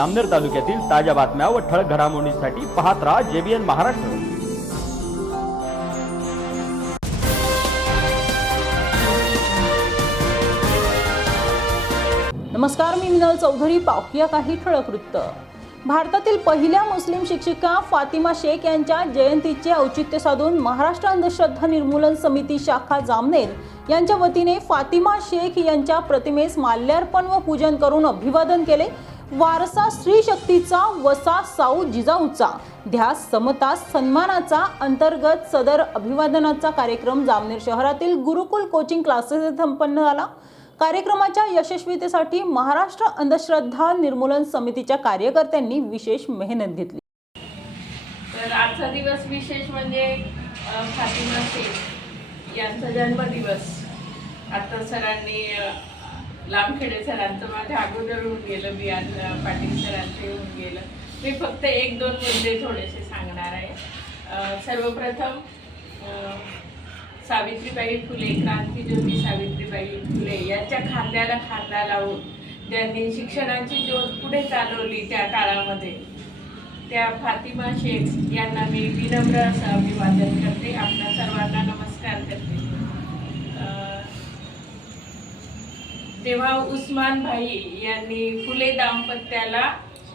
अमनेर तालुक्यातील ताज्या बातम्या व ठळक घडामोडींसाठी पाहत राहा जेबीएन महाराष्ट्र. नमस्कार मी मिनल चौधरी. पाहूया काही ठळक वृत्त. भारतातील पहिल्या मुस्लिम शिक्षिका फातिमा शेख यांच्या जयंतीचे औचित्य साधून महाराष्ट्र अंधश्रद्धा निर्मूलन समिती शाखा जामनेर यांच्या वतीने फातिमा शेख यांच्या प्रतिमेस माल्यार्पण व पूजन करून अभिवादन केले. वारसा स्त्री शक्तीचा वसा साऊ जिजाऊचा. ध्यास समता सन्मानाचा अंतर्गत सदर अभिवादनाचा कार्यक्रम जामनेर शहरातील गुरुकुल कोचिंग क्लासेस संपन्न झाला. कार्यक्रमाच्या यशस्वीतेसाठी महाराष्ट्र अंधश्रद्धा निर्मूलन समितीच्या कार्यकर्त्यांनी विशेष मेहनत घेतली. तर आजचा दिवस विशेष म्हणजे फातिमा शेख यांचा जन्मदिवस. आता सरांनी लांबखेडे सरांचं माझ्या अगोदर होऊन गेलं मी आज पाटील सरांचं होऊन गेलं. मी फक्त एक दोन मुद्दे थोडेसे सांगणार आहे. सर्वप्रथम सावित्रीबाई फुले क्रांतीज्योती सावित्रीबाई फुले यांच्या खांद्याला खांदा लावून ज्यांनी शिक्षणाची ज्योत पुढे चालवली त्या काळामध्ये. त्या फातिमा शेख यांना मी विनम्र असं अभिवादन करते. आपल्या सर्वांना नमस्कार करते अं, तेव्हा उस्मान भाई यांनी फुले दाम्पत्याला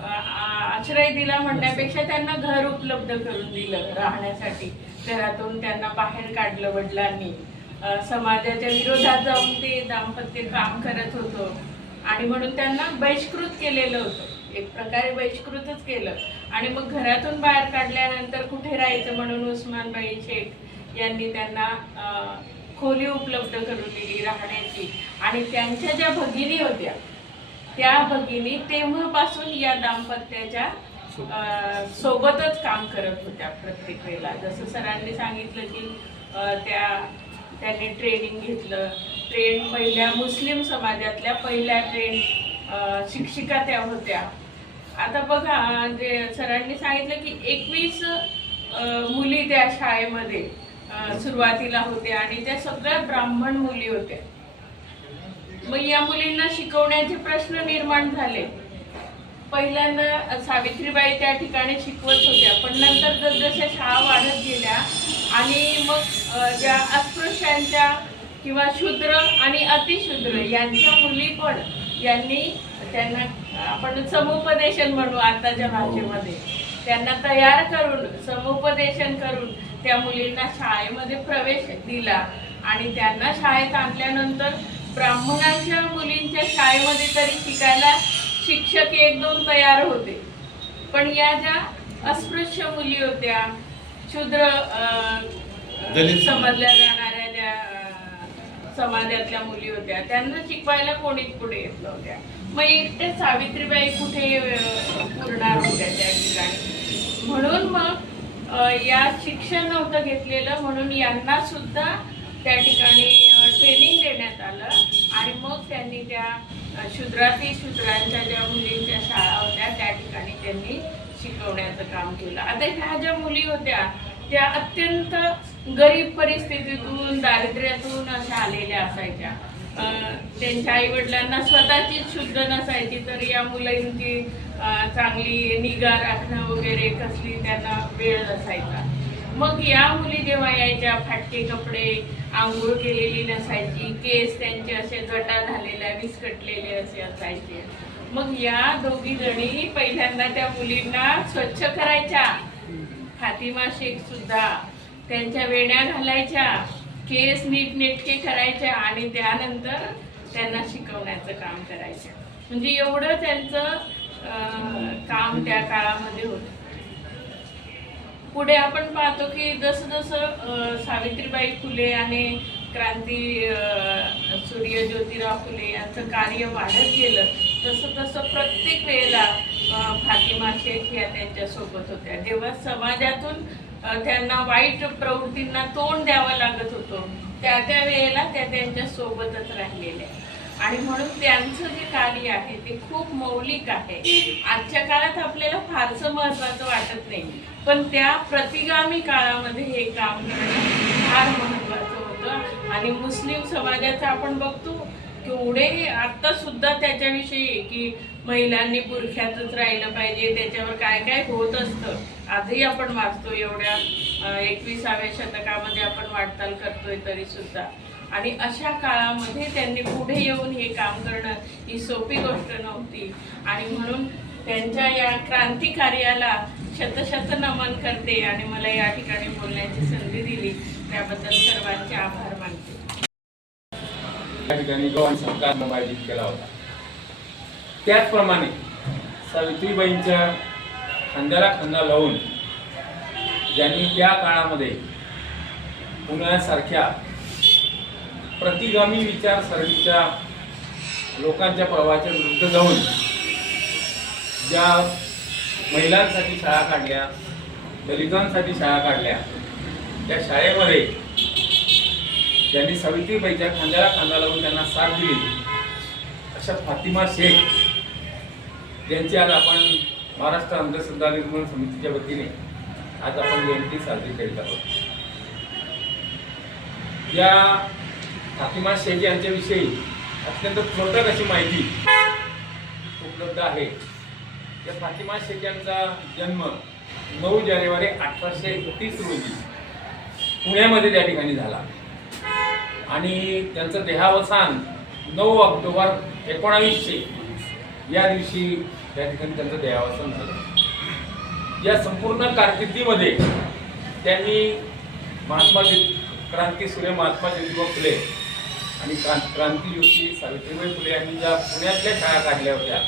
आश्रय दिला म्हणण्यापेक्षा त्यांना घर उपलब्ध करून दिलं राहण्यासाठी. घरातून त्यांना बाहेर काढलं वडिलांनी. समाजाच्या विरोधात जाऊन ते दाम्पत्य काम करत होतं. आणि म्हणून त्यांना बहिष्कृत केलेलं होतं. एक प्रकारे बहिष्कृतच केलं. आणि मग घरातून बाहेर काढल्यानंतर कुठे राहायचं म्हणून उस्मानबाई शेख यांनी त्यांना खोली उपलब्ध करून दिली राहण्याची. आणि त्यांच्या ज्या भगिनी होत्या त्या भगिनी तेव्हापासून या दाम्पत्याच्या सोबतच काम करत होत्या प्रत्येक वेळेला. जसं सरांनी सांगितलं की त्या त्यांनी ट्रेनिंग घेतलं. ट्रेन पहिल्या मुस्लिम समाजातल्या पहिल्या ट्रेन शिक्षिका त्या होत्या. आता बघा जे सरांनी सांगितलं की एकवीस मुली त्या शाळेमध्ये. सुरुवातीला होत्या आणि त्या सगळ्या ब्राह्मण मुली होत्या. मग या मुलींना शिकवण्याचे प्रश्न निर्माण झाले. पहिल्यांदा सावित्रीबाई त्या ठिकाणी शिकवत होत्या पण नंतर जसजशा शाळा वाढत गेल्या आणि मग ज्या अस्पृश्यांच्या किंवा शूद्र आणि अतिशूद्र यांच्या मुली पण यांनी त्यांना आपण समुपदेशन म्हणू आताच्या भाषेमध्ये. त्यांना तयार करून समुपदेशन करून त्या मुलींना शाळेमध्ये प्रवेश दिला. आणि त्यांना शाळेत आणल्यानंतर ब्राह्मणांच्या मुलींच्या शाळेमध्ये तरी शिकायला शिक्षक एक दोन तयार होते. पण या ज्या अस्पृश्य मुली होत्या दलित समजल्या जाणाऱ्या ज्या समाजातल्या मुली होत्या त्यांना शिकवायला कोणीच पुढे येत नव्हत्या. मग एकटे सावित्रीबाई कुठे पुरणार होत्या त्या ठिकाणी? म्हणून मग या शिक्षण नव्हतं घेतलेलं म्हणून यांना सुद्धा त्या ठिकाणी ट्रेनिंग देण्यात आलं. आणि मग त्यांनी त्या अं, शूद्राती शूद्रांच्या ज्या मुलींच्या शाळा होत्या त्या ठिकाणी त्यांनी शिकवण्याचं काम केलं. आता ह्या ज्या मुली होत्या त्या अत्यंत गरीब परिस्थितीतून दारिद्र्यातून अशा आलेल्या असायच्या. त्यांच्या आई वडिलांना शुद्ध नसायची तर या मुलांची चांगली निगा राखणं वगैरे कसली त्यांना वेळ नसायचा. मग या मुली जेव्हा यायच्या फाटके कपडे आंघोळ केलेली नसायची केस त्यांचे असे गटा झालेल्या विस्कटलेले असे असायचे. मग या दोघी जणी पहिल्यांदा त्या मुलींना स्वच्छ करायच्या. फातिमा शेख सुद्धा. त्यांच्या वेण्या घालायच्या. केस नीटनेटके करायचे आणि त्यानंतर त्यांना शिकवण्याचं काम करायचं. म्हणजे एवढं त्यांचं काम त्या काळामध्ये होतं. पुढे आपण पाहतो की जसं जसं सावित्रीबाई फुले आणि क्रांती सूर्य ज्योतिराव फुले यांचं कार्य वाढत गेलं तसं तसं प्रत्येक वेळेला फातिमा शेख या त्यांच्यासोबत होत्या. जेव्हा समाजातून त्यांना वाईट प्रवृत्तींना तोंड द्यावं लागत होतं. त्या त्या वेळेला त्या त्यांच्या सोबतच राहिलेल्या आणि म्हणून त्यांचं जे कार्य आहे ते खूप मौलिक आहे. आजच्या काळात आपल्याला फारसं महत्वाचं वाटत नाही. पण त्या प्रतिगामी काळामध्ये हे काम करणं फार महत्वाचं होतं. आणि मुस्लिम समाजाचं आपण बघतो केवढे आता सुद्धा त्याच्याविषयी की महिलांनी पुरख्यातच राहिलं पाहिजे त्याच्यावर काय काय होत असतं? आजही आपण वाचतो एवढ्या एकविसाव्या शतकामध्ये आपण वाटचाल करतोय तरी सुद्धा. आणि अशा काळामध्ये त्यांनी पुढे येऊन हे काम करणं ही सोपी गोष्ट नव्हती. आणि म्हणून त्यांच्या या क्रांतिकार्याला शतशत नमन करते आणि मला या ठिकाणी बोलण्याची संधी दिली. त्याबद्दल सर्वांचे आभार मानते. या ठिकाणी गव्हाण सरकारनं आयोजित केला होता. त्याचप्रमाणे सावित्रीबाईंच्या खांद्याला खांदा लावून ज्यांनी त्या काळामध्ये पुण्यासारख्या प्रतिगामी विचारसरणीच्या लोकांच्या प्रवाहाच्या विरुद्ध जाऊन ज्या महिलांसाठी शाळा काढल्या दलितांसाठी शाळा काढल्या त्या शाळेमध्ये त्यांनी सावित्रीबाईच्या खांद्याला खांदा लावून त्यांना साथ दिली. अशा फातिमा शेख यांची आज आपण महाराष्ट्र अंधश्रद्धा निर्मूलन समितीच्या वतीने आज आपण जयंती साजरी करीत आहोत. या फातिमा शेख यांच्याविषयी अत्यंत थोडक्यात अशी माहिती उपलब्ध आहे. या फातिमा शेख यांचा जन्म नऊ जानेवारी अठराशे एकतीस रोजी पुण्यामध्ये त्या ठिकाणी झाला. आणि त्यांचं देहावसान नऊ ऑक्टोबर एकोणावीसशे. या दिवशी त्या ठिकाणी त्यांचं देहावसान झालं. या संपूर्ण कारकिर्दीमध्ये त्यांनी महात्मा क्रांती सूर्य महात्मा ज्योतिबा फुले आणि क्रां- क्रांतीज्योती सावित्रीबाई फुले यांनी ज्या पुण्यातल्या शाळा काढल्या होत्या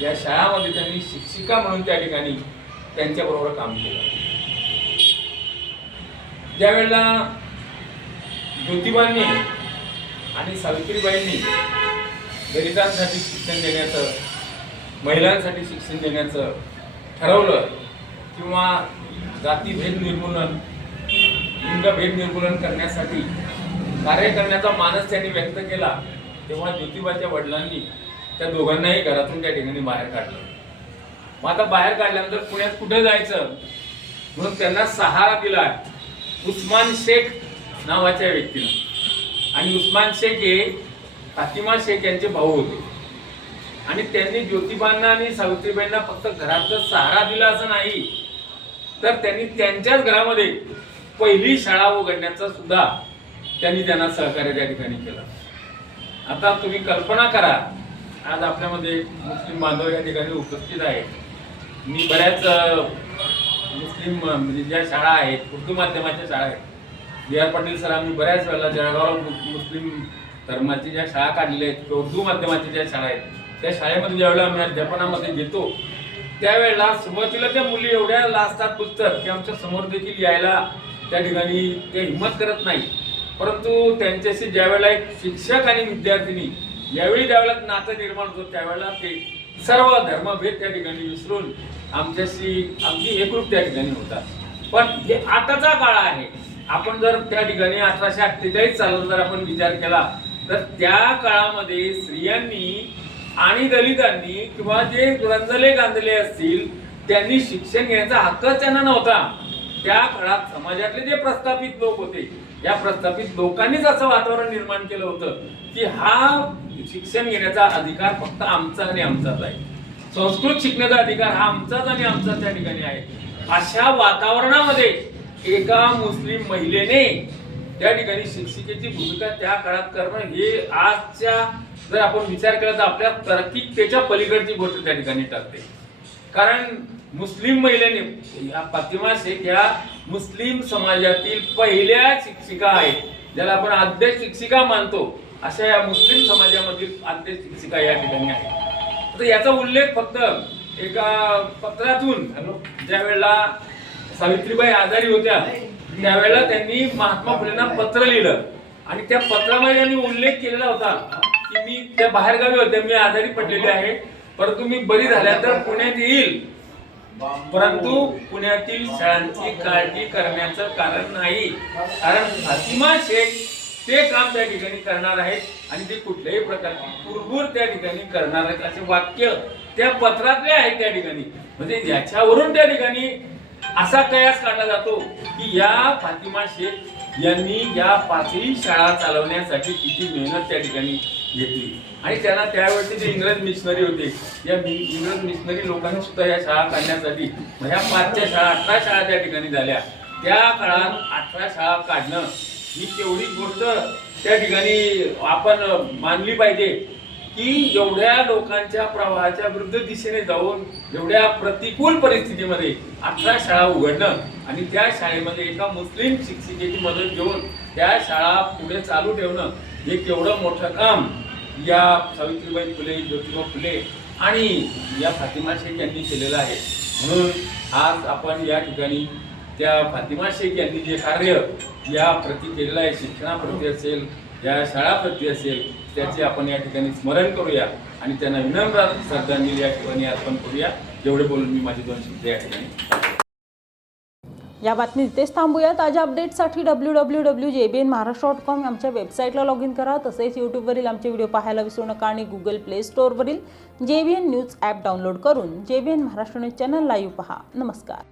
या शाळामध्ये त्यांनी शिक्षिका म्हणून त्या ठिकाणी त्यांच्याबरोबर काम केलं. ज्यावेळेला ज्योतिबांनी आणि सावित्रीबाईंनी दलितांसाठी शिक्षण देण्याचं महिलांसाठी शिक्षण देण्याचं ठरवलं. किंवा जातीभेद निर्मूलन लिंगभेद निर्मूलन करण्यासाठी कार्य करण्याचा मानस त्यांनी व्यक्त केला तेव्हा ज्योतिबाच्या वडिलांनी त्या दोघांनाही घरातून त्या ठिकाणी बाहेर काढलं. मग आता बाहेर काढल्यानंतर पुण्यात कुठे जायचं? म्हणून त्यांना सहारा दिला उस्मान शेख नावाच्या व्यक्तीनं. आणि उस्मान शेख हे फातिमा शेख यांचे भाऊ होते. आणि त्यांनी ज्योतिबांना आणि सावित्रीबाईंना फक्त घरातच सहारा दिला असं नाही तर त्यांनी त्यांच्याच घरामध्ये पहिली शाळा उघडण्याचा सुद्धा त्यांनी त्यांना सहकार्य त्या ठिकाणी केलं. आता तुम्ही कल्पना करा आज आपल्यामध्ये मुस्लिम बांधव या ठिकाणी उपस्थित आहेत. मी बऱ्याच मुस्लिम म्हणजे ज्या शाळा आहेत उर्दू माध्यमाच्या शाळा आहेत बी आर पाटील आम्ही बऱ्याच वेळेला जळगाव मु- मुस्लिम धर्माची ज्या शाळा काढलेल्या आहेत किंवा उर्दू माध्यमाच्या ज्या शाळा आहेत त्या शाळेमध्ये ज्यावेळेला आम्ही अध्यापनामध्ये घेतो त्यावेळेला सुरुवातीला त्या मुली एवढ्या लाजतात पुस्तक की आमच्यासमोर देखील यायला त्या ठिकाणी ते हिंमत करत नाही. परंतु त्यांच्याशी ज्यावेळेला एक शिक्षक आणि विद्यार्थिनी यावेळी ज्यावेळेला नातं निर्माण होतं त्यावेळेला ते सर्व धर्मभेद त्या ठिकाणी विसरून आमच्याशी आमची एकरूप त्या ठिकाणी होतात. पण हे आताचा काळ आहे. आपण जर त्या ठिकाणी अठराशे अठ्ठेचाळीस सालाचा जर आपण विचार केला तर त्या काळामध्ये स्त्रियांनी आणि दलितांनी किंवा जे रंजले गांधले असतील त्यांनी शिक्षण घेण्याचा हक्कच त्यांना नव्हता. त्या काळात समाजातले जे प्रस्थापित लोक होते या प्रस्थापित लोकांनीच असं वातावरण निर्माण केलं होतं की हा शिक्षण घेण्याचा अधिकार फक्त आमचा आणि आमचाच आहे. संस्कृत शिकण्याचा अधिकार हा आमचाच आणि आमचाच त्या ठिकाणी आहे. अशा वातावरणामध्ये एका मुस्लिम महिलेने त्या ठिकाणी शिक्षिकेची भूमिका त्या काळात करणं हे आजच्या जर आपण विचार केला तर आपल्या तार्किकतेच्या पलीकडची गोष्ट त्या ठिकाणी टाकते कारण मुस्लिम महिलेने या फातिमा शेख या मुस्लिम समाजातील पहिल्या शिक्षिका आहेत ज्याला आपण आद्य शिक्षिका मानतो अशा या मुस्लिम समाजामधील आद्य शिक्षिका या ठिकाणी आहेत. तर याचा उल्लेख फक्त एका पत्रातून ज्या वेळेला सावित्रीबाई आजारी होत्या. त्यावेळेला त्यांनी महात्मा फुलेंना पत्र लिहिलं. आणि त्या पत्रामध्ये त्यांनी उल्लेख केलेला होता की मी त्या बाहेरगावी होत्या मी आजारी पडलेले आहे. परंतु मी बरी झाल्यानंतर पुण्यात येईल. परंतु पुण्यातील शाळांची काळजी करण्याचं कारण नाही. कारण फातिमा शेख ते काम त्या ठिकाणी करणार आहेत आणि ते कुठल्याही प्रकारची कुरबुर त्या ठिकाणी करणार आहेत असे वाक्य त्या पत्रातले आहेत त्या ठिकाणी. म्हणजे याच्यावरून त्या ठिकाणी असा कयास काढला जातो की या फातिमा शेख यांनी या पाचही शाळा चालवण्यासाठी किती मेहनत त्या ठिकाणी घेतली. आणि त्यांना त्यावेळेचे जे इंग्रज मिशनरी होते या इंग्रज मिशनरी लोकांनी सुद्धा या शाळा काढण्यासाठी ह्या पाचच्या शाळा अठरा शाळा त्या ठिकाणी झाल्या. त्या काळात अठरा शाळा काढणं ही तेवढी गोष्ट त्या ठिकाणी आपण मानली पाहिजे. की एवढ्या लोकांच्या प्रवाहाच्या विरुद्ध दिशेने जाऊन एवढ्या प्रतिकूल परिस्थितीमध्ये अठरा शाळा उघडणं आणि त्या शाळेमध्ये एका मुस्लिम शिक्षिकेची मदत घेऊन त्या शाळा पुढे चालू ठेवणं हे केवढं मोठं काम या सावित्रीबाई फुले ज्योतिबा फुले आणि या फातिमा शेख यांनी केलेलं आहे. म्हणून आज आपण या ठिकाणी त्या फातिमा शेख यांनी जे कार्य या प्रति केलेलं आहे शिक्षणाप्रती असेल या शाळाप्रती असेल त्याचे आपण या ठिकाणी स्मरण करूया आणि त्यांना विनम्र श्रद्धांजली या ठिकाणी अर्पण करूया. जेवढे बोलून मी माझे दोन शब्द या ठिकाणी. या बातमी इथेच थांबूया. ताज्या अपडेटसाठी W W W J B N Maharashtra dot com आमच्या वेबसाईटला लॉग इन करा. तसेच यूट्यूबवरील आमचे व्हिडिओ पाहायला विसरू नका आणि Google play स्टोअरवरील J B N news app download करून J B N Maharashtra news channel live पहा. नमस्कार.